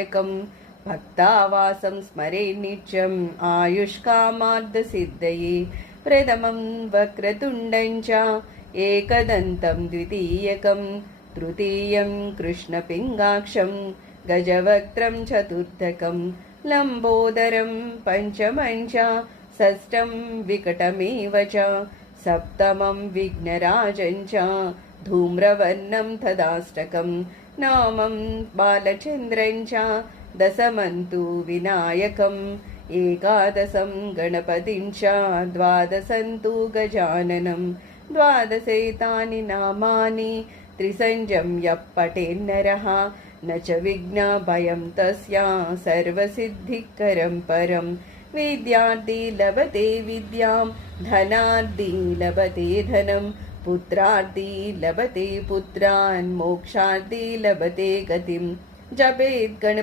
एकं भक्तावासं स्मरे नित्यम् आयुष्कामार्थसिद्धये प्रथमं वक्रतुण्डं च एकदन्तं द्वितीयकं तृतीयं कृष्णपिङ्गाक्षं गजवक्त्रं चतुर्थकं लम्बोदरं पञ्चमं च षष्ठं विकटमेव च सप्तमं विघ्नराजं च धूम्रवर्णं तदाष्टकं नवमं बालचन्द्रं च दशमं तु विनायकम् एकादशं गणपतिं च द्वादशं तु गजाननं द्वादशैतानि नामानि त्रिसञ्जं यः पठेन्नरः न च विघ्नभयं तस्य सर्वसिद्धिकरं परं विद्यार्थी लभते विद्यां धनार्थी लभते धनं पुत्रार्थी लभते पुत्रान् मोक्षार्थी लभते गतिं जपेत् गणपति